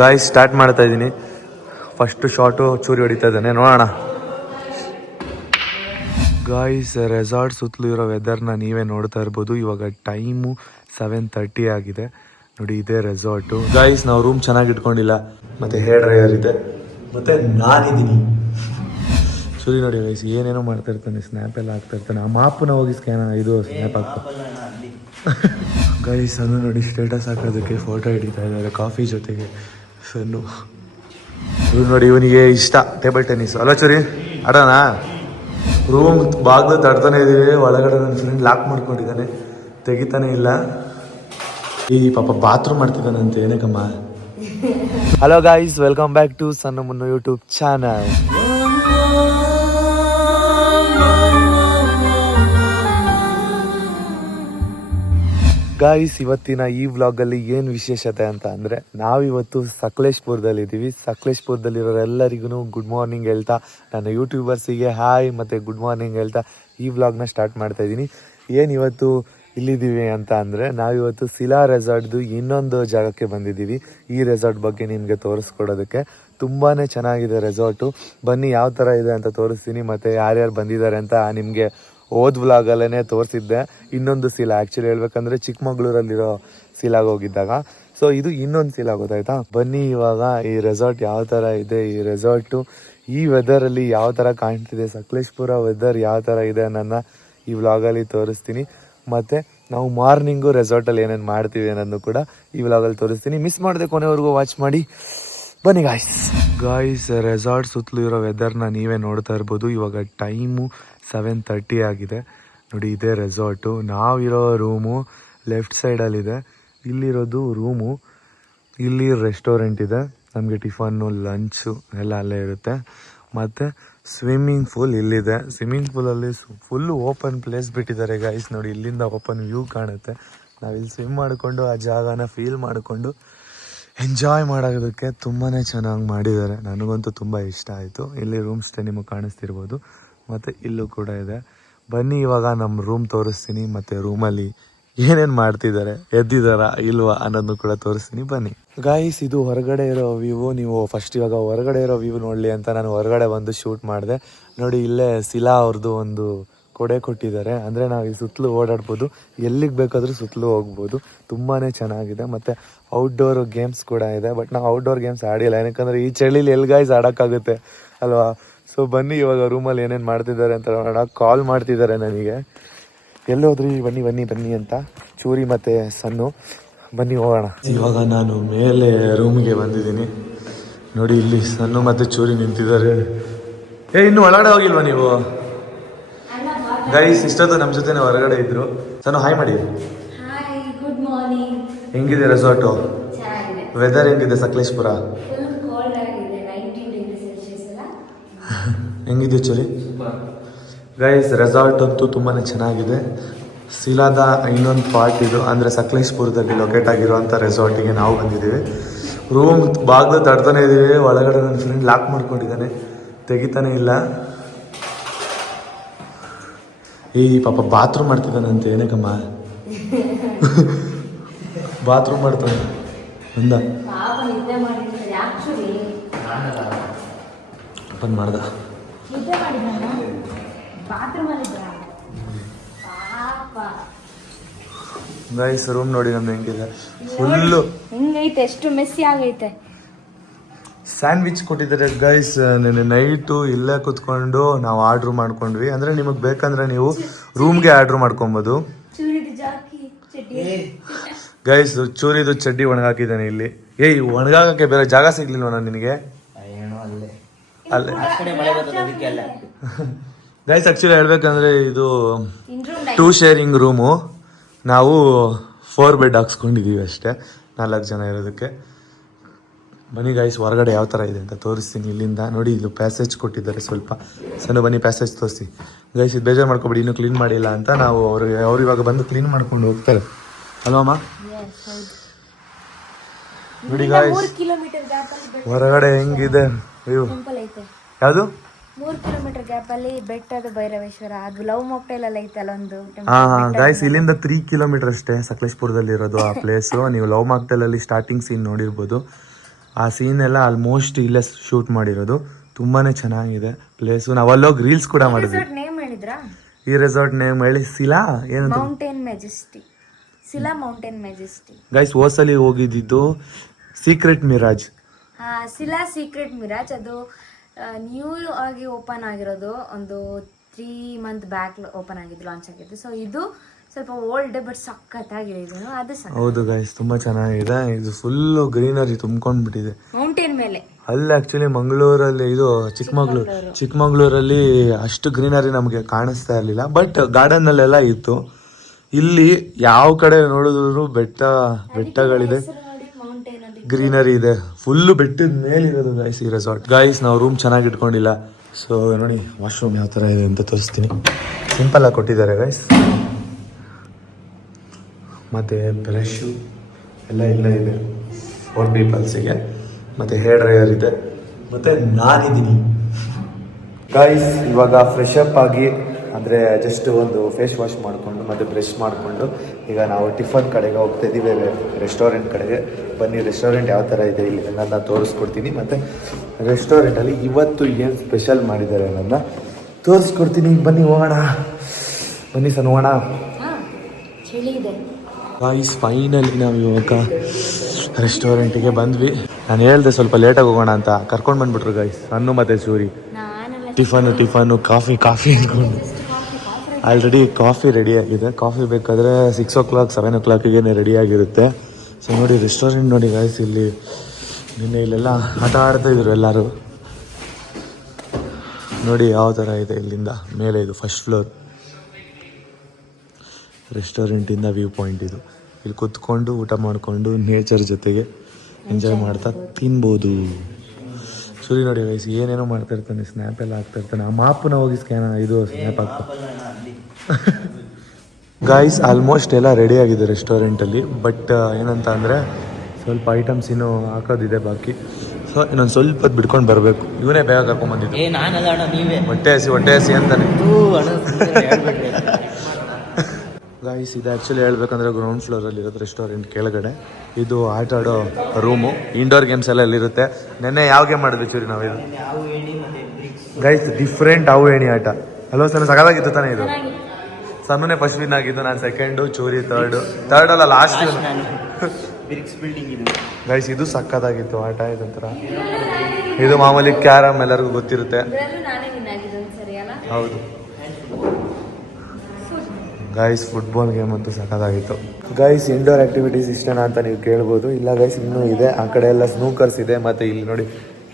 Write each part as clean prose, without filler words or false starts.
Guys start ಮಾಡ್ತಾ ಇದ್ದೀನಿ. First shot ಚೂರಿ ಹೊಡಿತಾ ಇದ್ದಾನೆ, ನೋಡೋಣ. ಗಾಯ್ಸ್ ರೆಸಾರ್ಟ್ ಸುತ್ತಲೂ ಇರೋ ವೆದರ್ನ ನೀವೇ ನೋಡ್ತಾ ಇರ್ಬೋದು. ಇವಾಗ ಟೈಮು 7:30 ಆಗಿದೆ. ನೋಡಿ, ಇದೇ ರೆಸಾರ್ಟು. ಗಾಯ್ಸ್ ನಾವು ರೂಮ್ ಚೆನ್ನಾಗಿ ಇಟ್ಕೊಂಡಿಲ್ಲ, ಮತ್ತೆ ಹೇರ್ ಡ್ರೈಯರ್ ಇದೆ, ಮತ್ತೆ ನಾನಿದ್ದೀನಿ. ಚೂರಿ ನೋಡಿ ಗೈಸ್ ಏನೇನೋ ಮಾಡ್ತಾ ಇರ್ತಾನೆ, ಸ್ನ್ಯಾಪ್ ಎಲ್ಲ ಹಾಕ್ತಾ ಇರ್ತಾನೆ. ಆ ಮಾಪನ ಹೋಗಿ ಸ್ನ್ಯಾಪ್ ಹಾಕ್ತಾ ಗೈಸ್. ಸನ್ನು ನೋಡಿ ಸ್ಟೇಟಸ್ ಹಾಕೋದಕ್ಕೆ ಫೋಟೋ ಹಿಡಿತಾ ಇದ್ದಾರೆ ಕಾಫಿ ಜೊತೆಗೆ. ಸನ್ನು ನೋಡಿ, ಇವನಿಗೆ ಇಷ್ಟ ಟೇಬಲ್ ಟೆನ್ನಿಸ್. ಅಲ್ಲ ಚೂರಿ, ಆಡೋಣ? ರೂಮ್ ಬಾಗ್ಲು ತಡ್ತಾನೆ ಇದೀವಿ. ಒಳಗಡೆ ನನ್ನ ಫ್ರೆಂಡ್ ಲಾಕ್ ಮಾಡ್ಕೊಂಡಿದ್ದಾನೆ, ತೆಗಿತಾನೆ ಇಲ್ಲ. ಈ ಪಾಪ ಬಾತ್ರೂಮ್ ಮಾಡ್ತಿದ್ದಾನಂತೆ. ಏನಕ್ಕಮ್ಮ? Hello guys, welcome back to Sannu Munnu YouTube channel. Guys, ಇವತ್ತಿನ ಈ ವ್ಲಾಗಲ್ಲಿ ಏನು ವಿಶೇಷತೆ ಅಂತ ಅಂದರೆ, ನಾವಿವತ್ತು ಸಕಲೇಶ್ಪುರದಲ್ಲಿದ್ದೀವಿ. ಸಕಲೇಶ್ಪುರದಲ್ಲಿರೋರೆಲ್ಲರಿಗೂ ಗುಡ್ ಮಾರ್ನಿಂಗ್ ಹೇಳ್ತಾ, ನನ್ನ ಯೂಟ್ಯೂಬರ್ಸಿಗೆ ಹಾಯ್ ಮತ್ತು ಗುಡ್ ಮಾರ್ನಿಂಗ್ ಹೇಳ್ತಾ ಈ ವ್ಲಾಗ್ನ ಸ್ಟಾರ್ಟ್ ಮಾಡ್ತಾಯಿದ್ದೀನಿ. ಏನು ಇವತ್ತು ಇಲ್ಲಿದ್ದೀವಿ ಅಂತ ಅಂದರೆ, ನಾವಿವತ್ತು ಸಿಲಾ ರೆಸಾರ್ಟ್ದು ಇನ್ನೊಂದು ಜಾಗಕ್ಕೆ ಬಂದಿದ್ದೀವಿ. ಈ ರೆಸಾರ್ಟ್ ಬಗ್ಗೆ ನಿಮಗೆ ತೋರಿಸ್ಕೊಡೋದಕ್ಕೆ. ತುಂಬಾ ಚೆನ್ನಾಗಿದೆ ರೆಸಾರ್ಟು. ಬನ್ನಿ ಯಾವ ಥರ ಇದೆ ಅಂತ ತೋರಿಸ್ತೀನಿ, ಮತ್ತು ಯಾರ್ಯಾರು ಬಂದಿದ್ದಾರೆ ಅಂತ ನಿಮಗೆ ಹೋದ್ ವ್ಲಾಗಲ್ಲೇ ತೋರಿಸಿದ್ದೆ. ಇನ್ನೊಂದು ಸಿಲಾ, ಆ್ಯಕ್ಚುಲಿ ಹೇಳ್ಬೇಕಂದ್ರೆ ಚಿಕ್ಕಮಗಳೂರಲ್ಲಿರೋ ಸಿಲಾಗೆ ಹೋಗಿದ್ದಾಗ. ಸೊ ಇದು ಇನ್ನೊಂದು ಸಿಲಾ, ಗೊತ್ತಾಯ್ತಾ? ಬನ್ನಿ ಇವಾಗ ಈ ರೆಸಾರ್ಟ್ ಯಾವ ಥರ ಇದೆ, ಈ ರೆಸಾರ್ಟು ಈ ವೆದರಲ್ಲಿ ಯಾವ ಥರ ಕಾಣ್ತಿದೆ, ಸಕಲೇಶ್ಪುರ ವೆದರ್ ಯಾವ ಥರ ಇದೆ ಅನ್ನೋದನ್ನ ಈ ವ್ಲಾಗಲ್ಲಿ ತೋರಿಸ್ತೀನಿ. ಮತ್ತು ನಾವು ಮಾರ್ನಿಂಗು ರೆಸಾರ್ಟಲ್ಲಿ ಏನೇನು ಮಾಡ್ತೀವಿ ಅನ್ನೋದನ್ನು ಕೂಡ ಈ ವ್ಲಾಗಲ್ಲಿ ತೋರಿಸ್ತೀನಿ. ಮಿಸ್ ಮಾಡದೆ ಕೊನೆವರೆಗೂ ವಾಚ್ ಮಾಡಿ. ಬನ್ನಿ ಗಾಯ್ಸ್ ರೆಸಾರ್ಟ್ ಸುತ್ತಲೂ ಇರೋ ವೆದರ್ನ ನೀವೇ ನೋಡ್ತಾ ಇರ್ಬೋದು. ಇವಾಗ ಟೈಮು 7:30 ಆಗಿದೆ. ನೋಡಿ, ಇದೇ ರೆಸಾರ್ಟು. ನಾವಿರೋ ರೂಮು ಲೆಫ್ಟ್ ಸೈಡಲ್ಲಿದೆ. ಇಲ್ಲಿರೋದು ರೂಮು. ಇಲ್ಲಿ ರೆಸ್ಟೋರೆಂಟ್ ಇದೆ, ನಮಗೆ ಟಿಫನ್ನು ಲಂಚು ಎಲ್ಲ ಅಲ್ಲೇ ಇರುತ್ತೆ. ಮತ್ತು ಸ್ವಿಮ್ಮಿಂಗ್ ಪೂಲ್ ಇಲ್ಲಿದೆ. ಸ್ವಿಮ್ಮಿಂಗ್ ಪೂಲಲ್ಲಿ ಫುಲ್ಲು ಓಪನ್ ಪ್ಲೇಸ್ ಬಿಟ್ಟಿದ್ದಾರೆ ಗಾಯ್ಸ್. ನೋಡಿ, ಇಲ್ಲಿಂದ ಓಪನ್ ವ್ಯೂ ಕಾಣುತ್ತೆ. ನಾವಿಲ್ಲಿ ಸ್ವಿಮ್ ಮಾಡಿಕೊಂಡು ಆ ಜಾಗನ ಫೀಲ್ ಮಾಡಿಕೊಂಡು ಎಂಜಾಯ್ ಮಾಡೋದಕ್ಕೆ ತುಂಬಾ ಚೆನ್ನಾಗಿ ಮಾಡಿದ್ದಾರೆ. ನನಗಂತೂ ತುಂಬ ಇಷ್ಟ ಆಯಿತು. ಇಲ್ಲಿ ರೂಮ್ ಸ್ಟೇ ನಿಮಗೆ ಕಾಣಿಸ್ತಿರ್ಬೋದು, ಮತ್ತು ಇಲ್ಲೂ ಕೂಡ ಇದೆ. ಬನ್ನಿ ಇವಾಗ ನಮ್ಮ ರೂಮ್ ತೋರಿಸ್ತೀನಿ, ಮತ್ತು ರೂಮಲ್ಲಿ ಏನೇನು ಮಾಡ್ತಿದ್ದಾರೆ, ಎದ್ದಿದ್ದಾರಾ ಇಲ್ವಾ ಅನ್ನೋದನ್ನು ಕೂಡ ತೋರಿಸ್ತೀನಿ. ಬನ್ನಿ ಗಾಯ್ಸ್, ಇದು ಹೊರಗಡೆ ಇರೋ ವ್ಯೂ. ನೀವು ಫಸ್ಟ್ ಇವಾಗ ಹೊರಗಡೆ ಇರೋ ವ್ಯೂ ನೋಡಲಿ ಅಂತ ನಾನು ಹೊರಗಡೆ ಬಂದು ಶೂಟ್ ಮಾಡಿದೆ. ನೋಡಿ, ಇಲ್ಲೇ ಸಿಲಾ ಅವ್ರದ್ದು ಒಂದು ಕೊಡೆ ಕೊಟ್ಟಿದ್ದಾರೆ. ಅಂದರೆ ನಾವು ಈ ಸುತ್ತಲೂ ಓಡಾಡ್ಬೋದು, ಎಲ್ಲಿಗೆ ಬೇಕಾದರೂ ಸುತ್ತಲೂ ಹೋಗ್ಬೋದು. ತುಂಬಾ ಚೆನ್ನಾಗಿದೆ. ಮತ್ತು ಔಟ್ಡೋರ್ ಗೇಮ್ಸ್ ಕೂಡ ಇದೆ. ಬಟ್ ನಾವು ಔಟ್ಡೋರ್ ಗೇಮ್ಸ್ ಆಡಿಲ್ಲ, ಏನಕ್ಕಂದರೆ ಈ ಚಳಿಲಿ ಎಲ್ಲಿ ಗಾಯ್ಸ್ ಆಡೋಕ್ಕಾಗುತ್ತೆ ಅಲ್ವಾ? ಸೊ ಬನ್ನಿ ಇವಾಗ ರೂಮಲ್ಲಿ ಏನೇನು ಮಾಡ್ತಿದ್ದಾರೆ ಅಂತ ನೋಡೋಣ. ಕಾಲ್ ಮಾಡ್ತಿದ್ದಾರೆ ನನಗೆ, ಎಲ್ಲೋದ್ರಿ ಬನ್ನಿ ಬನ್ನಿ ಬನ್ನಿ ಅಂತ, ಚೂರಿ ಮತ್ತು ಸನ್ನು. ಬನ್ನಿ ಹೋಗೋಣ. ಇವಾಗ ನಾನು ಮೇಲೆ ರೂಮ್ಗೆ ಬಂದಿದ್ದೀನಿ. ನೋಡಿ, ಇಲ್ಲಿ ಸನ್ನು ಮತ್ತು ಚೂರಿ ನಿಂತಿದ್ದಾರೆ. ಇನ್ನೂ ಒಳಗಡೆ ಹೋಗಿಲ್ವಾ ನೀವು? ಗೈಸ್ ಇಷ್ಟೊತ್ತು ನಮ್ಮ ಜೊತೆನೇ ಹೊರಗಡೆ ಇದ್ರು. ಸನ್ನು ಹಾಯ್ ಮಾಡಿ. Good morning. ಹೆಂಗಿದೆ ರೆಸಾರ್ಟು? ವೆದರ್ ಹೆಂಗಿದೆ ಸಕಲೇಶ್ಪುರ? ಹೆಂಗಿದೆ ಚೂರಿ? ಗೈಸ್ ರೆಸಾರ್ಟ್ ಅಂತೂ ತುಂಬಾ ಚೆನ್ನಾಗಿದೆ. ಸಿಲಾದ ಇನ್ನೊಂದು ಪಾರ್ಟ್ ಇದು, ಅಂದರೆ ಸಕಲೇಶ್ಪುರದಲ್ಲಿ ಲೊಕೇಟ್ ಆಗಿರುವಂಥ ರೆಸಾರ್ಟಿಗೆ ನಾವು ಬಂದಿದ್ದೀವಿ. ರೂಮ್ ಬಾಗ್ಲು ತಡ್ತಾನೆ ಇದ್ದೀವಿ. ಒಳಗಡೆ ನನ್ನ ಫ್ರೆಂಡ್ ಲಾಕ್ ಮಾಡ್ಕೊಂಡಿದ್ದಾನೆ, ತೆಗಿತಾನೆ ಇಲ್ಲ. ಈ ಪಾಪ ಬಾತ್ರೂಮ್ ಮಾಡ್ತಿದ್ದಾನಂತೆ. ಏನಕ್ಕಮ್ಮ? ಬಾತ್ರೂಮ್ ಮಾಡ್ತಾನೆ ಅಂದ. ಓಪನ್ ಮಾಡ್ದ. ಗೈಸ್ ರೂಮ್ ನೋಡಿ ನಮ್ದು ಹೆಂಗಿದೆ, ಫುಲ್ಲು ಹಿಂಗೈತೆ, ಎಷ್ಟು ಮೆಸ್ಸಿ ಆಗೈತೆ. ಸ್ಯಾಂಡ್ವಿಚ್ ಕೊಟ್ಟಿದ್ದಾರೆ ಗೈಸ್. ನೆನ್ನೆ ನೈಟು ಇಲ್ಲೇ ಕುತ್ಕೊಂಡು ನಾವು ಆರ್ಡ್ರ್ ಮಾಡ್ಕೊಂಡ್ವಿ. ಅಂದರೆ ನಿಮಗೆ ಬೇಕಂದ್ರೆ ನೀವು ರೂಮ್ಗೆ ಆರ್ಡ್ರ್ ಮಾಡ್ಕೊಬೋದು. ಗೈಸ್ ಚೂರಿದು ಚಡ್ಡಿ ಒಣಗಾಕಿದ್ದಾನೆ ಇಲ್ಲಿ. ಒಣಗಾಕಕ್ಕೆ ಬೇರೆ ಜಾಗ ಸಿಗ್ಲಿಲ್ವ ನಾನು ನಿನಗೆ? ಅಲ್ಲೇ ಗೈಸ್ ಆ್ಯಕ್ಚುಲಿ ಹೇಳ್ಬೇಕಂದ್ರೆ ಇದು 2 ಶೇರಿಂಗ್ ರೂಮು. ನಾವು 4 ಬೆಡ್ ಹಾಕ್ಸ್ಕೊಂಡಿದ್ದೀವಿ ಅಷ್ಟೇ, 4 ಜನ ಇರೋದಕ್ಕೆ. ಬನ್ನಿ ಗೈಸ್ ಹೊರಗಡೆ ಯಾವ ಥರ ಇದೆ ಅಂತ ತೋರಿಸ್ತೀನಿ ಇಲ್ಲಿಂದ. ನೋಡಿ, ಇದು ಪ್ಯಾಸೇಜ್ ಕೊಟ್ಟಿದ್ದಾರೆ ಸ್ವಲ್ಪ. ಸಣ್ಣ ಬನ್ನಿ ಪ್ಯಾಸೇಜ್ ತೋರಿಸಿ. ಗೈಸ್ ಇದು ಬೇಜಾರು ಮಾಡ್ಕೊಬೇಡಿ, ಇನ್ನೂ ಕ್ಲೀನ್ ಮಾಡಿಲ್ಲ ಅಂತ. ನಾವು ಅವ್ರು ಇವಾಗ ಬಂದು ಕ್ಲೀನ್ ಮಾಡ್ಕೊಂಡು ಹೋಗ್ತಾರೆ ಅಲ್ವಮ್ಮ? ನೋಡಿ ಗೈಸ್ ಹೊರಗಡೆ ಹೆಂಗಿದೆ ವ್ಯೂ. ಯಾವುದು? 3 ಕಿಲೋಮೀಟರ್ ಗ್ಯಾಪ್ ಅಲ್ಲಿ ಬೆಟ್ಟದ ಭೈರವೇಶ್ವರ, ಅದು ಲವ್ ಮಾಕ್ಟೈಲ್ ಅಲ್ಲಿ ಐತಲ್ಲ ಒಂದು. ಗೈಸ್ ಇಲ್ಲಿಂದ 3 ಕಿಲೋಮೀಟರ್ ಅಷ್ಟೇ ಸಕಲೇಶ್ಪುರದಲ್ಲಿ ಇರೋದು ಆ ಪ್ಲೇಸು. ನೀವು ಲವ್ ಮಾಕ್ಟೈಲ್ ಅಲ್ಲಿ ಸ್ಟಾರ್ಟಿಂಗ್ ಸೀನ್ ನೋಡಿರ್ಬೋದು. ಆ ಸೀನ್ ಎಲ್ಲ ಆಲ್ಮೋಸ್ಟ್ ಇಲ್ಲೇ ಶೂಟ್ ಮಾಡಿರೋದು. ತುಂಬಾ ಚೆನ್ನಾಗಿದೆ ಪ್ಲೇಸು. ನಾವಲ್ಲೋಗಿ ರೀಲ್ಸ್ ಕೂಡ ಮಾಡಿದ್ವಿ. ನೇಮ್ ಹೇಳಿದ್ರಾ? ಈ ರೆಸಾರ್ಟ್ ನೇಮ್ ಹೇಳಿ ಸಿಲಾ ಏನಂತ? Mountain majesty. Sila mountain majesty. Guys ಹೋಸಲಿ ಹೋಗಿದ್ದು secret mirage. Sila secret mirage. ಅದು ನ್ಯೂ ಆಗಿ ಓಪನ್ ಆಗಿರೋದು. ಒಂದು 3 ಮಂತ್ ಬ್ಯಾಕ್ ಓಪನ್ ಆಗಿದ್ದು, ಲಾಂಚ್ ಆಗಿದ್ದು. ಸೊ ಇದು ಸ್ವಲ್ಪ ಓಲ್ಡ್ ಬಟ್ ಸಖತ್ತಾಗಿದೆ. ಇದು ಅದು ಹೌದು ಗೈಸ್, ತುಂಬಾ ಚೆನ್ನಾಗಿದೆ. ಇದು ಫುಲ್ ಗ್ರೀನರಿ ತುಂಬ್ಕೊಂಡ್ಬಿಟ್ಟಿದೆ ಮೌಂಟೇನ್ ಮೇಲೆ. ಅಲ್ಲಿ ಆಕ್ಚುಲಿ ಮಂಗಳೂರಲ್ಲಿ ಇದು ಚಿಕ್ಕಮಂಗ್ಳೂರಲ್ಲಿ ಅಷ್ಟು ಗ್ರೀನರಿ ನಮಗೆ ಕಾಣಿಸ್ತಾ ಇರಲಿಲ್ಲ, ಬಟ್ ಗಾರ್ಡನ್ ಅಲ್ಲೆಲ್ಲ ಇತ್ತು. ಇಲ್ಲಿ ಯಾವ ಕಡೆ ನೋಡಿದ್ರು ಬೆಟ್ಟಗಳಿದೆ, ಗ್ರೀನರಿ ಇದೆ. ಫುಲ್ಲು ಬೆಟ್ಟದ ಮೇಲಿರೋದು ಗೈಸ್ ಈ ರೆಸಾರ್ಟ್. ಗೈಸ್ ನಾವು ರೂಮ್ ಚೆನ್ನಾಗಿ ಇಟ್ಕೊಂಡಿಲ್ಲ. ಸೊ ನೋಡಿ ವಾಶ್ರೂಮ್ ಯಾವ ಥರ ಇದೆ ಅಂತ ತೋರಿಸ್ತೀನಿ. ಸಿಂಪಲ್ ಆಗಿ ಕೊಟ್ಟಿದ್ದಾರೆ ಗೈಸ್. ಮತ್ತು ಬ್ರಷು ಎಲ್ಲ ಇದೆ 4 ಪೀಪಲ್ಸಿಗೆ. ಮತ್ತು ಹೇರ್ ಡ್ರೈಯರ್ ಇದೆ. ಮತ್ತು ನಾನಿದ್ದೀನಿ ಗೈಸ್. ಇವಾಗ ಫ್ರೆಶ್ ಅಪ್ ಆಗಿ ಅಂದರೆ ಜಸ್ಟ್ ಒಂದು ಫೇಸ್ ವಾಶ್ ಮಾಡಿಕೊಂಡು ಮತ್ತು ಬ್ರಷ್ ಮಾಡಿಕೊಂಡು ಈಗ ನಾವು ಟಿಫನ್ ಕಡೆಗೆ ಹೋಗ್ತಾ ಇದ್ದೀವಿ, ರೆಸ್ಟೋರೆಂಟ್ ಕಡೆಗೆ. ಬನ್ನಿ ರೆಸ್ಟೋರೆಂಟ್ ಯಾವ ಥರ ಇದೆ ಇಲ್ಲಿ ನಾನು ತೋರಿಸ್ಕೊಡ್ತೀನಿ. ಮತ್ತು ರೆಸ್ಟೋರೆಂಟಲ್ಲಿ ಇವತ್ತು ಏನು ಸ್ಪೆಷಲ್ ಮಾಡಿದ್ದಾರೆ ಅನ್ನೋದನ್ನ ತೋರಿಸ್ಕೊಡ್ತೀನಿ. ಬನ್ನಿ ಹೋಗೋಣ, ಬನ್ನಿ ಸರ್ ಹೋಗೋಣ. ಚಳಿ ಇದೆ ಗೈಸ್. ಫೈನಲಿ ನಾವು ಇವಾಗ ರೆಸ್ಟೋರೆಂಟಿಗೆ ಬಂದ್ವಿ. ನಾನು ಹೇಳ್ದೆ ಸ್ವಲ್ಪ ಲೇಟಾಗಿ ಹೋಗೋಣ ಅಂತ, ಕರ್ಕೊಂಡು ಬಂದ್ಬಿಟ್ರು ಗೈಸ್ ಸನ್ನು ಮತ್ತು ಸೂರಿ. ಟಿಫನು ಕಾಫಿ ಅಂದ್ಕೊಂಡು ಆಲ್ರೆಡಿ ಕಾಫಿ ರೆಡಿ ಆಗಿದೆ. ಕಾಫಿ ಬೇಕಾದರೆ 6 o'clock 7 o'clockಗೆ ರೆಡಿ ಆಗಿರುತ್ತೆ. ಸೊ ನೋಡಿ ರೆಸ್ಟೋರೆಂಟ್ ನೋಡಿ ಗೈಸ್. ಇಲ್ಲಿ ನಿನ್ನೆ ಇಲ್ಲೆಲ್ಲ ಆಟ ಆಡ್ತಾ ಇದ್ರು ಎಲ್ಲರೂ. ನೋಡಿ ಯಾವ ಥರ ಇದೆ ಇಲ್ಲಿಂದ ಮೇಲೆ. ಇದು ಫಸ್ಟ್ ಫ್ಲೋರ್ ರೆಸ್ಟೋರೆಂಟಿಂದ ವ್ಯೂ ಪಾಯಿಂಟ್ ಇದು. ಇಲ್ಲಿ ಕುತ್ಕೊಂಡು ಊಟ ಮಾಡಿಕೊಂಡು ನೇಚರ್ ಜೊತೆಗೆ ಎಂಜಾಯ್ ಮಾಡ್ತಾ ತಿನ್ಬೋದು. ಸೂರಿ ನೋಡಿ ಗೈಸ್ ಏನೇನೋ ಮಾಡ್ತಾ ಇರ್ತಾನೆ, ಸ್ನ್ಯಾಪ್ ಎಲ್ಲ ಹಾಕ್ತಾ ಇರ್ತಾನೆ. ಆ ಮಾಪನ ಹೋಗಿ ಸ್ನ್ಯಾಪ್ ಹಾಕ್ತಾ ಗೈಸ್. ಆಲ್ಮೋಸ್ಟ್ ಎಲ್ಲ ರೆಡಿ ಆಗಿದೆ ರೆಸ್ಟೋರೆಂಟಲ್ಲಿ. ಬಟ್ ಏನಂತ ಅಂದರೆ ಸ್ವಲ್ಪ ಐಟಮ್ಸ್ ಇನ್ನೂ ಹಾಕೋದಿದೆ ಬಾಕಿ. ಸೊ ಇನ್ನೊಂದು ಸ್ವಲ್ಪ ಹೊತ್ತು ಬಿಡ್ಕೊಂಡು ಬರಬೇಕು. ಇವನೇ ಬೇಗ ಕರ್ಕೊಂಡ್ಬಂದಿದ್ದು. ಹೊಟ್ಟೆ ಹಸಿ ಅಂತಾನೆ ಗೈಸ್. ಇದು ಆ್ಯಕ್ಚುಲಿ ಹೇಳ್ಬೇಕಂದ್ರೆ ಗ್ರೌಂಡ್ ಫ್ಲೋರಲ್ಲಿ ಇರೋದು ರೆಸ್ಟೋರೆಂಟ್ ಕೆಳಗಡೆ. ಇದು ಆಟ ಆಡೋ ರೂಮು. ಇಂಡೋರ್ ಗೇಮ್ಸ್ ಎಲ್ಲ ಇಲ್ಲಿರುತ್ತೆ. ನೆನ್ನೆ ಯಾವ ಗೇಮ್ ಮಾಡಿದ್ವಿ ಚೂರಿ ನಾವು? ಇದು ಗೈಸ್ ಡಿಫ್ರೆಂಟ್ ಹಾವು ಏಣಿ ಆಟ ಅಲ್ವಾ ಸರ್? ಸಗದಾಗಿತ್ತು ತಾನೇ ಇದು? ಸನ್ನುನೇ ಫಸ್ಟ್ ವಿನ್ ಆಗಿದ್ದು, ನಾನು ಸೆಕೆಂಡು, ಚೂರಿ ಥರ್ಡ್ ಅಲ್ಲ ಲಾಸ್ಟ್. ಗೈಸ್ ಇದು ಸಕ್ಕತ್ತಾಗಿತ್ತು ಆಟ. ಇದೊಂಥರ ಇದು ಮಾಮೂಲಿ ಕ್ಯಾರಮ್ ಎಲ್ಲರಿಗೂ ಗೊತ್ತಿರುತ್ತೆ. ಹೌದು ಗೈಸ್. ಫುಟ್ಬಾಲ್ ಗೇಮ್ ಅಂತೂ ಸಕ್ಕತ್ತಾಗಿತ್ತು ಗೈಸ್. ಇಂಡೋರ್ ಆ್ಯಕ್ಟಿವಿಟೀಸ್ ಇಷ್ಟನಾ ಅಂತ ನೀವು ಕೇಳ್ಬೋದು. ಇಲ್ಲ ಗೈಸ್ ಇನ್ನೂ ಇದೆ. ಆ ಕಡೆ ಎಲ್ಲ ಸ್ನೂಕರ್ಸ್ ಇದೆ. ಮತ್ತು ಇಲ್ಲಿ ನೋಡಿ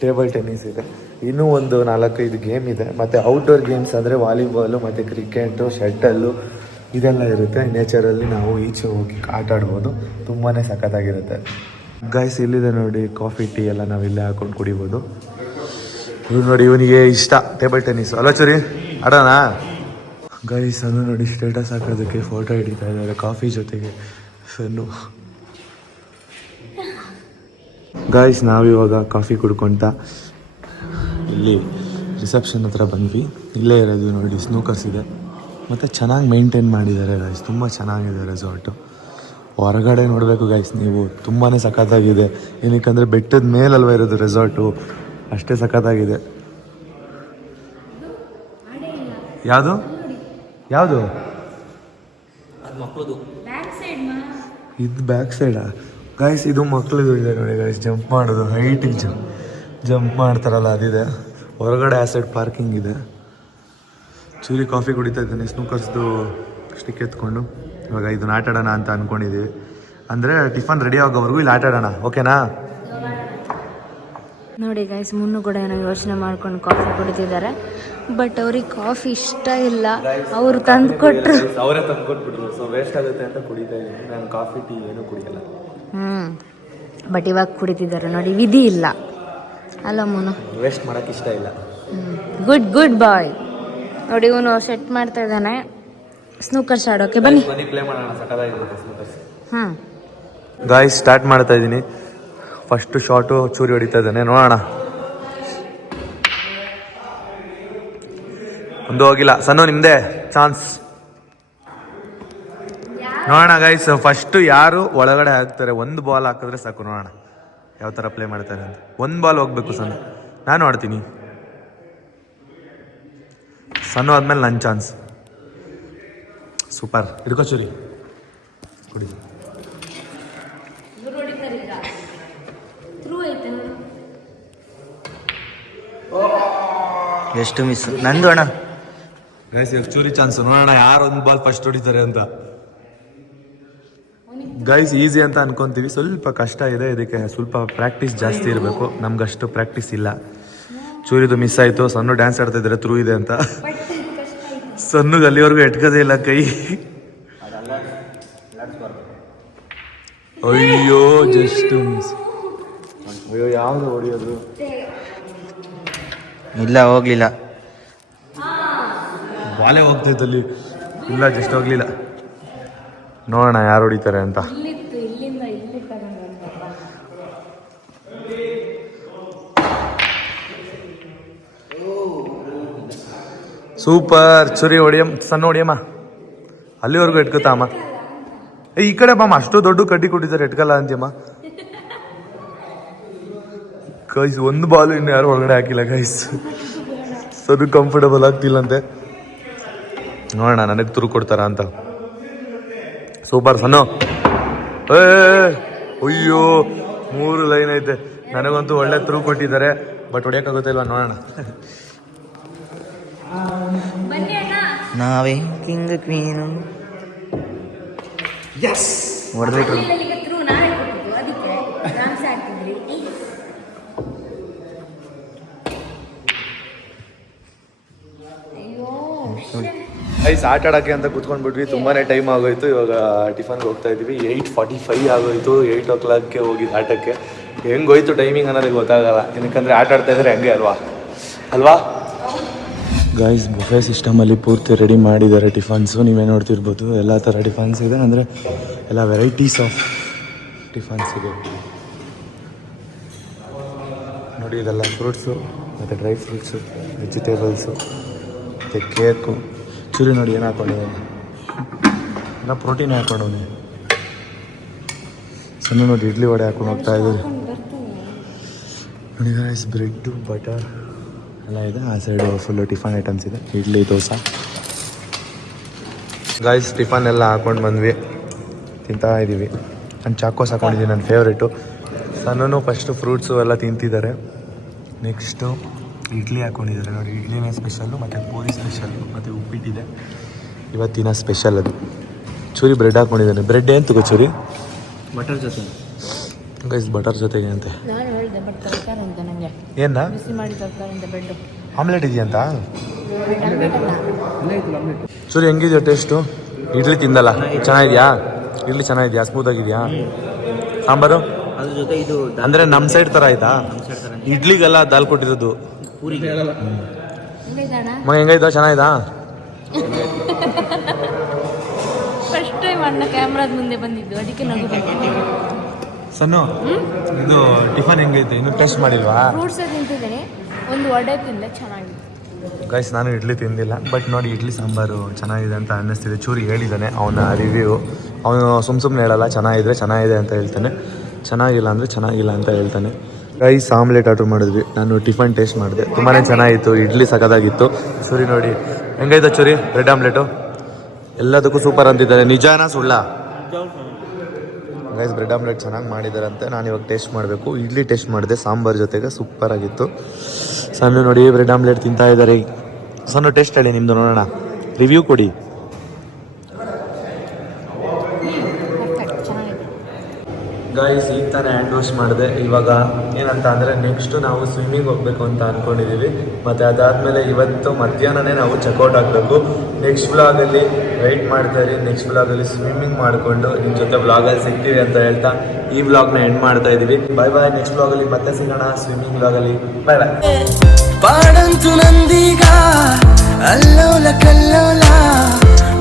ಟೇಬಲ್ ಟೆನ್ನಿಸ್ ಇದೆ. ಇನ್ನೂ ಒಂದು 4-5 ಗೇಮ್ ಇದೆ. ಮತ್ತು ಔಟ್ಡೋರ್ ಗೇಮ್ಸ್ ಅಂದರೆ ವಾಲಿಬಾಲು ಮತ್ತು ಕ್ರಿಕೆಟು, ಶಟಲ್ಲು ಇದೆಲ್ಲ ಇರುತ್ತೆ. ನೇಚರಲ್ಲಿ ನಾವು ಈಚೆ ಹೋಗಿ ಆಟ ಆಡ್ಬೋದು. ತುಂಬಾ ಸಖತ್ತಾಗಿರುತ್ತೆ ಗೈಸ್. ಇಲ್ಲಿದೆ ನೋಡಿ ಕಾಫಿ ಟೀ ಎಲ್ಲ ನಾವು ಇಲ್ಲೇ ಹಾಕೊಂಡು ಕುಡಿಬೋದು. ಇವ್ರು ನೋಡಿ ಇವನಿಗೆ ಇಷ್ಟ ಟೇಬಲ್ ಟೆನ್ನಿಸು. ಅಲ್ಲ ಚೂರಿ ಆಡೋಣ ಗೈಸ್. ಅನ್ನು ನೋಡಿ ಸ್ಟೇಟಸ್ ಹಾಕೋದಕ್ಕೆ ಫೋಟೋ ಹಿಡಿತಾ ಇದ್ದಾರೆ ಕಾಫಿ ಜೊತೆಗೆ ಸನ್ನು. ಗೈಸ್ ನಾವಿವಾಗ ಕಾಫಿ ಕುಡ್ಕೊತ ಇಲ್ಲಿ ರಿಸೆಪ್ಷನ್ ಹತ್ರ ಬಂದ್ವಿ. ಇಲ್ಲೇ ಇರೋದು ನೋಡಿ ಸ್ನೂಕರ್ಸ್ ಇದೆ. ಮತ್ತು ಚೆನ್ನಾಗಿ ಮೇಂಟೈನ್ ಮಾಡಿದ್ದಾರೆ ಗೈಸ್. ತುಂಬ ಚೆನ್ನಾಗಿದೆ ರೆಸಾರ್ಟು. ಹೊರಗಡೆ ನೋಡಬೇಕು ಗೈಸ್ ನೀವು, ತುಂಬಾ ಸಖತ್ತಾಗಿದೆ. ಏನಕ್ಕಂದರೆ ಬೆಟ್ಟದ ಮೇಲಲ್ವ ಇರೋದು ರೆಸಾರ್ಟು, ಅಷ್ಟೇ ಸಖತ್ತಾಗಿದೆ. ಯಾವುದು ಇದು ಬ್ಯಾಕ್ ಸೈಡಾ ಗೈಸ್? ಇದು ಮಕ್ಳಿದು ಇದೆ ನೋಡಿ ಗೈಸ್. ಜಂಪ್ ಮಾಡೋದು, ಹೈಟಿಗೆ ಜಂಪ್ ಮಾಡ್ತಾರಲ್ಲ ಅದಿದೆ. ಹೊರಗಡೆ ಆ ಸೈಡ್ ಪಾರ್ಕಿಂಗ್ ಇದೆ. ಚೂರಿ ಕಾಫಿ ಕುಡಿತಾ ಇದ್ದಾನೆ ಸ್ನೂಕರ್ಸ್ದು ಸ್ಟಿಕ್ ಎತ್ಕೊಂಡು. ಇವಾಗ ಇದನ್ನ ಆಟ ಆಡೋಣ ಅಂತ ಅಂದ್ಕೊಂಡಿದ್ದೀವಿ. ಅಂದರೆ ಟಿಫನ್ ರೆಡಿ ಆಗೋವರೆಗೂ ಇಲ್ಲಿ ಆಟ ಆಡೋಣ, ಓಕೆನಾ? ನೋಡಿ ಗೈಸ್, ಮುನ್ನು ಕೂಡ ಏನೋ ಯೋಚನೆ ಮಾಡ್ಕೊಂಡು ಕಾಫಿ ಕುಡಿತಿದ್ದಾರೆ. ಬಟ್ ಅವ್ರಿಗೆ ಕಾಫಿ ಇಷ್ಟ ಇಲ್ಲ. ಅವರು ತಂದು ಕೊಟ್ಟರು, ಅವರೇ ತಂದು ಕೊಟ್ಬಿಟ್ರು. ಸೊ ವೇಸ್ಟ್ ಆಗುತ್ತೆ ಅಂತ ಕುಡಿತಾ ಇದ್ದೀನಿ. ನಾನು ಕಾಫಿ ಟೀ ಏನೂ ಕುಡಿಯಲ್ಲ. ಬಟ್ ಇವಾಗ ಕುಡಿತಿದ್ದಾರೆ ನೋಡಿ. ವಿಧಿ ಇಲ್ಲ ಅಲ್ಲ ಮುನ್ನು, ವೇಸ್ಟ್ ಮಾಡೋಕ್ಕೆ ಇಷ್ಟ ಇಲ್ಲ. ಗುಡ್ ಬಾಯ್. ನೋಡಿ ಇವನು ಸೆಟ್ ಮಾಡ್ತಾ ಇದ್ದಾನೆ ಸ್ನೂಕರ್ಸ್ ಆಡೋಕೆ. ಬನ್ನಿ ಪ್ಲೇ ಮಾಡೋಣ, ಸಕ್ಕತ್ತಾಗಿರುತ್ತೆ ಸ್ನೂಕರ್ಸ್. ಗಾಯ್ಸ್ ಸ್ಟಾರ್ಟ್ ಮಾಡ್ತಾ ಇದ್ದೀನಿ. ಫಸ್ಟ್ ಶಾಟು ಚೂರಿ ಹೊಡಿತಾ ಇದ್ದಾನೆ, ನೋಡೋಣ. ಒಂದು ಹೋಗಿಲ್ಲ. ಸಣ್ಣ ನಿಮ್ದೇ ಚಾನ್ಸ್ ನೋಡೋಣ ಗೈಸ್. ಫಸ್ಟ್ ಯಾರು ಒಳಗಡೆ ಹಾಕ್ತಾರೆ, ಒಂದು ಬಾಲ್ ಹಾಕಿದ್ರೆ ಸಾಕು. ನೋಡೋಣ ಯಾವ ಥರ ಪ್ಲೇ ಮಾಡ್ತಾರೆ ಅಂತ. ಒಂದು ಬಾಲ್ ಹೋಗ್ಬೇಕು ಸಣ್ಣ, ನಾನು ಆಡ್ತೀನಿ. ಸಣ್ಣ ಆದ್ಮೇಲೆ ನನ್ನ ಚಾನ್ಸ್. ಸೂಪರ್, ಹಿಡ್ಕೋ ಚೂರಿ ಕುಡಿ. ಎಷ್ಟು ಮಿಸ್ ನಂದು ಅಣ್ಣ. ಗೈಸ್ ಇವಾಗ ಚೂರಿ ಚಾನ್ಸ್, ನೋಡೋಣ ಯಾರು ಒಂದು ಬಾಲ್ ಫಸ್ಟ್ ಹೊಡಿತಾರೆ ಅಂತ. ಗೈಸ್ ಈಸಿ ಅಂತ ಅನ್ಕೊಂತೀವಿ, ಸ್ವಲ್ಪ ಕಷ್ಟ ಇದೆ. ಇದಕ್ಕೆ ಸ್ವಲ್ಪ ಪ್ರಾಕ್ಟೀಸ್ ಜಾಸ್ತಿ ಇರಬೇಕು, ನಮ್ಗಷ್ಟು ಪ್ರಾಕ್ಟೀಸ್ ಇಲ್ಲ. ಚೂರಿದು ಮಿಸ್ ಆಯಿತು. ಸಣ್ಣ ಡ್ಯಾನ್ಸ್ ಆಡ್ತಾ ಇದ್ದಾರೆ ಥ್ರೂ ಇದೆ ಅಂತ. ಸಣ್ಣಗೆ ಅಲ್ಲಿವರೆಗೂ ಎಟ್ಕದೇ ಇಲ್ಲ ಕೈ. ಅಯ್ಯೋ ಜಸ್ಟ್ ಮಿಸ್. ಅಯ್ಯೋ ಯಾವುದು ಹೊಡಿಯೋದು? ಇಲ್ಲ ಹೋಗ್ಲಿಲ್ಲ, ಬಾಲೆ ಹೋಗ್ತೈತಲ್ಲಿ. ಇಲ್ಲ ಜಸ್ಟ್ ಹೋಗ್ಲಿಲ್ಲ. ನೋಡೋಣ ಯಾರು ಹೊಡಿತಾರೆ ಅಂತ. ಸೂಪರ್. ಚುರಿ ಹೊಡಿಯಮ್ಮ, ಸಣ್ಣ ಹೊಡಿಯಮ್ಮ. ಅಲ್ಲಿವರೆಗೂ ಇಟ್ಕೊತಾಮ್ಮ. ಈ ಕಡೆ ಬಾಮ್ಮ, ಅಷ್ಟು ದೊಡ್ಡ ಕಡ್ಡಿ ಕೊಟ್ಟಿದ್ದಾರೆ, ಇಟ್ಕಲ್ಲ ಅಂತೀಯಮ್ಮ. ಗೈಸ್ ಒಂದು ಬಾಲ್ ಇನ್ನು ಯಾರು ಒಳಗಡೆ ಹಾಕಿಲ್ಲ ಗೈಸ್. ಅದು ಕಂಫರ್ಟಬಲ್ ಆಗ್ತಿಲ್ಲಂತೆ. ನೋಡೋಣ ನನಗೆ ತುರು ಕೊಡ್ತಾರ ಅಂತ. ಸೂಪರ್ ಸಣ್ಣ. ಅಯ್ಯೋ 3 ಲೈನ್ ಐತೆ. ನನಗಂತೂ ಒಳ್ಳೆ ತುರು ಕೊಟ್ಟಿದ್ದಾರೆ, ಬಟ್ ಹೊಡಿಯೋಕ್ಕಾಗುತ್ತೆ ಇಲ್ವಾ ನೋಡೋಣ. ನಾವೇ ಕಿಂಗ್ ಕ್ವೀನು ಹೊಡೆದ್ಬಿಟ್ರು. ಗೈಸ್ ಆಟ ಆಡೋಕ್ಕೆ ಅಂತ ಕೂತ್ಕೊಂಡ್ಬಿಟ್ವಿ, ತುಂಬಾ ಟೈಮ್ ಆಗೋಯ್ತು. ಇವಾಗ ಟಿಫನ್ಗೆ ಹೋಗ್ತಾ ಇದ್ವಿ. 8:45 ಆಗೋಯ್ತು. 8 o'clockಗೆ ಹೋಗಿದ್ದು ಆಟಕ್ಕೆ. ಹೆಂಗೆ ಹೋಯ್ತು ಟೈಮಿಂಗ್ ಅನ್ನೋದಕ್ಕೆ ಗೊತ್ತಾಗಲ್ಲ, ಏನಕ್ಕಂದರೆ ಆಟ ಆಡ್ತಾ ಇದ್ರೆ ಹಂಗೆ ಅಲ್ವಾ. ಗೈಸ್ ಬುಫೆ ಸಿಸ್ಟಮಲ್ಲಿ ಪೂರ್ತಿ ರೆಡಿ ಮಾಡಿದ್ದಾರೆ ಟಿಫನ್ಸು. ನೀವೇ ನೋಡ್ತಿರ್ಬೋದು, ಎಲ್ಲ ಥರ ಟಿಫನ್ಸ್ ಇದೆ, ಅಂದರೆ ಎಲ್ಲ ವೆರೈಟೀಸ್ ಆಫ್ ಟಿಫನ್ಸ್ ಇದೆ ನೋಡಿ. ಇದೆಲ್ಲ ಫ್ರೂಟ್ಸು ಮತ್ತು ಡ್ರೈ ಫ್ರೂಟ್ಸು, ವೆಜಿಟೇಬಲ್ಸು ಮತ್ತು ಕೇಕು. ಚೂರಿ ನೋಡಿ ಏನು ಹಾಕ್ಕೊಂಡಿದ್ದಾನೆ, ಎಲ್ಲ ಪ್ರೋಟೀನ್ ಹಾಕ್ಕೊಂಡವನೆ. ಸಣ್ಣ ನೋಡಿ ಇಡ್ಲಿ ವಡೆ ಹಾಕೊಂಡು ಹೋಗ್ತಾ ಇದ್ದೀವಿ ನೋಡಿ ಗೈಸ್. ಬ್ರೆಡ್ಡು ಬಟರ್ ಎಲ್ಲ ಇದೆ. ಆ ಸೈಡು ಫುಲ್ಲು ಟಿಫನ್ ಐಟಮ್ಸ್ ಇದೆ, ಇಡ್ಲಿ ದೋಸೆ. ಗೈಸ್ ಟಿಫನ್ ಎಲ್ಲ ಹಾಕ್ಕೊಂಡು ಬಂದ್ವಿ, ತಿಂತಾ ಇದ್ದೀವಿ. ನಾನು ಚಾಕೋಸ್ ಹಾಕ್ಕೊಂಡಿದ್ದೀನಿ, ನನ್ನ ಫೇವ್ರೇಟು. ಸಣ್ಣನು ಫಸ್ಟು ಫ್ರೂಟ್ಸು ಎಲ್ಲ ತಿಂತಿದ್ದಾರೆ. ನೆಕ್ಸ್ಟು ಇಡ್ಲಿ ಹಾಕ್ಕೊಂಡಿದ್ದಾರೆ ನೋಡಿ. ಇಡ್ಲಿನೇ ಸ್ಪೆಷಲ್ಲು, ಮತ್ತು ಪೂರಿ ಸ್ಪೆಷಲ್ಲು, ಮತ್ತು ಉಪ್ಪಿಟ್ಟಿದೆ ಇವತ್ತಿನ ಸ್ಪೆಷಲ್. ಅದು ಚೂರಿ ಬ್ರೆಡ್ ಹಾಕ್ಕೊಂಡಿದ್ದಾನೆ. ಬ್ರೆಡ್ ಏನು ತಗೋ ಚೂರಿ? ಬಟರ್ ಜೊತೆ ಗೈಸ್ ಬಟರ್ ಜೊತೆಗೆ ಅಂತೆ. ನಾನು ಹೇಳಿದೆ ಬಟ್ ತರಕಾರಿ ಅಂತ ನನಗೆ ಏನ ಬಿಸಿ ಮಾಡಿ ತರಕಾರಿ ಬ್ರೆಡ್ ಆಮ್ಲೆಟ್ ಇದೆಯಂತ. ಚೂರಿ ಹೆಂಗಿದೆಯಾ ಟೇಸ್ಟು? ಇಡ್ಲಿ ತಿಂದಲ್ಲ, ಚೆನ್ನಾಗಿದೆಯಾ? ಇಡ್ಲಿ ಚೆನ್ನಾಗಿದೆಯಾ? ಸ್ಮೂತಾಗಿದೆಯಾ? ಸಾಂಬಾರು ಅದ್ರ ಜೊತೆ ಇದು ಅಂದರೆ ನಮ್ಮ ಸೈಡ್ ಥರ ಆಯ್ತಾ? ಇಡ್ಲಿಗೆಲ್ಲ ದಾಲ್ ಕೊಟ್ಟಿರೋದು. ಪೂರಿಗೆ ಮಗ ಹೆಂಗಾಯ್ತಾ? ಚೆನ್ನಾಗಿದಾ? ಫಸ್ಟ್ ಟೈಮ್ ಅಣ್ಣ ಕ್ಯಾಮ್ರಾದ ಮುಂದೆ ಬಂದಿದ್ದು, ಅದಕ್ಕೆ ನಗು ಬಂದಿದ್ದು. ಸಣ್ಣ ಇದು ಟಿಫನ್ ಹೆಂಗೈತೆ? ಇನ್ನೂ ಟೇಸ್ಟ್ ಮಾಡಿಲ್ವಾ? ಫ್ರೂಟ್ಸ್ ತಿಂತಿದ್ದೀನಿ, ಒಂದು ವಡೆ ತಿಂದೆ, ಚೆನ್ನಾಗಿದೆ. ಗೈಸ್ ನಾನು ಇಡ್ಲಿ ತಿಂದಿಲ್ಲ, ಬಟ್ ನೋಡಿ ಇಡ್ಲಿ ಸಾಂಬಾರು ಚೆನ್ನಾಗಿದೆ ಅಂತ ಅನ್ನಿಸ್ತಿದೆ. ಚೂರಿ ಹೇಳಿದ್ದಾನೆ ಅವನ ರಿವ್ಯೂ. ಅವನು ಸುಮ್ಮನೆ ಹೇಳಲ್ಲ, ಚೆನ್ನಾಗಿದ್ರೆ ಚೆನ್ನಾಗಿದೆ ಅಂತ ಹೇಳ್ತಾನೆ, ಚೆನ್ನಾಗಿಲ್ಲ ಅಂದರೆ ಚೆನ್ನಾಗಿಲ್ಲ ಅಂತ ಹೇಳ್ತಾನೆ. ರೈಸ್ ಆಮ್ಲೆಟ್ ಆರ್ಡ್ರ್ ಮಾಡಿದ್ವಿ. ನಾನು ಟಿಫನ್ ಟೇಸ್ಟ್ ಮಾಡಿದೆ, ತುಂಬಾ ಚೆನ್ನಾಗಿತ್ತು. ಇಡ್ಲಿ ಸಖತ್ತಾಗಿತ್ತು. ಚೂರಿ ನೋಡಿ ಹೆಂಗೈತೆ ಚೂರಿ ಬ್ರೆಡ್ ಆಮ್ಲೆಟು? ಎಲ್ಲದಕ್ಕೂ ಸೂಪರ್ ಅಂತಿದ್ದಾರೆ. ನಿಜಾನಾ ಸುಳ್ಳ? ಗೈಸ್ ಬ್ರೆಡ್ ಆಮ್ಲೆಟ್ ಚೆನ್ನಾಗಿ ಮಾಡಿದಾರಂತೆ. ನಾನು ಇವಾಗ ಟೇಸ್ಟ್ ಮಾಡಬೇಕು. ಇಡ್ಲಿ ಟೇಸ್ಟ್ ಮಾಡಿದೆ ಸಾಂಬಾರು ಜೊತೆಗೆ, ಸೂಪರಾಗಿತ್ತು. ಸಣ್ಣ ನೋಡಿ ಬ್ರೆಡ್ ಆಮ್ಲೆಟ್ ತಿಂತಾ ಇದ್ದಾರೆ. ಸಣ್ಣ ಟೇಸ್ಟ್ ಹೇಳಿ ನಿಮ್ಮದು, ನೋಡೋಣ, ರಿವ್ಯೂ ಕೊಡಿ. ಗೈಸ್ ಈಗ ತಾನೇ ಹ್ಯಾಂಡ್ ವಾಶ್ ಮಾಡಿದೆ. ಇವಾಗ ಏನಂತ ಅಂದರೆ ನೆಕ್ಸ್ಟು ನಾವು ಸ್ವಿಮ್ಮಿಂಗ್ ಹೋಗಬೇಕು ಅಂತ ಅಂದ್ಕೊಂಡಿದ್ದೀವಿ. ಮತ್ತು ಅದಾದಮೇಲೆ ಇವತ್ತು ಮಧ್ಯಾಹ್ನನೇ ನಾವು ಚೆಕ್ಔಟ್ ಆಗಬೇಕು. ನೆಕ್ಸ್ಟ್ ವ್ಲಾಗಲ್ಲಿ ವೆಯ್ಟ್ ಮಾಡ್ತಾಯಿರಿ. ನೆಕ್ಸ್ಟ್ ವ್ಲಾಗಲ್ಲಿ ಸ್ವಿಮ್ಮಿಂಗ್ ಮಾಡಿಕೊಂಡು ನಿಮ್ಮ ಜೊತೆ ವ್ಲಾಗಲ್ಲಿ ಸಿಗ್ತೀವಿ ಅಂತ ಹೇಳ್ತಾ ಈ ವ್ಲಾಗ್ನ ಎಂಡ್ ಮಾಡ್ತಾ ಇದ್ದೀವಿ. ಬಾಯ್ ಬಾಯ್. ನೆಕ್ಸ್ಟ್ ವ್ಲಾಗಲ್ಲಿ ಮತ್ತೆ ಸಿಗೋಣ ಸ್ವಿಮ್ಮಿಂಗ್ ವ್ಲಾಗಲ್ಲಿ. ಬಾಯ್ ಬಾಯ್. ಪಾಡಂತು ನಂದೀಗ ಅಲ್ಲೋಲ ಕಲ್ಲೋಲ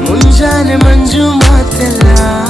ಮುಂಜಾನೆ ಮಂಜು ಮಾತೆಲ್ಲ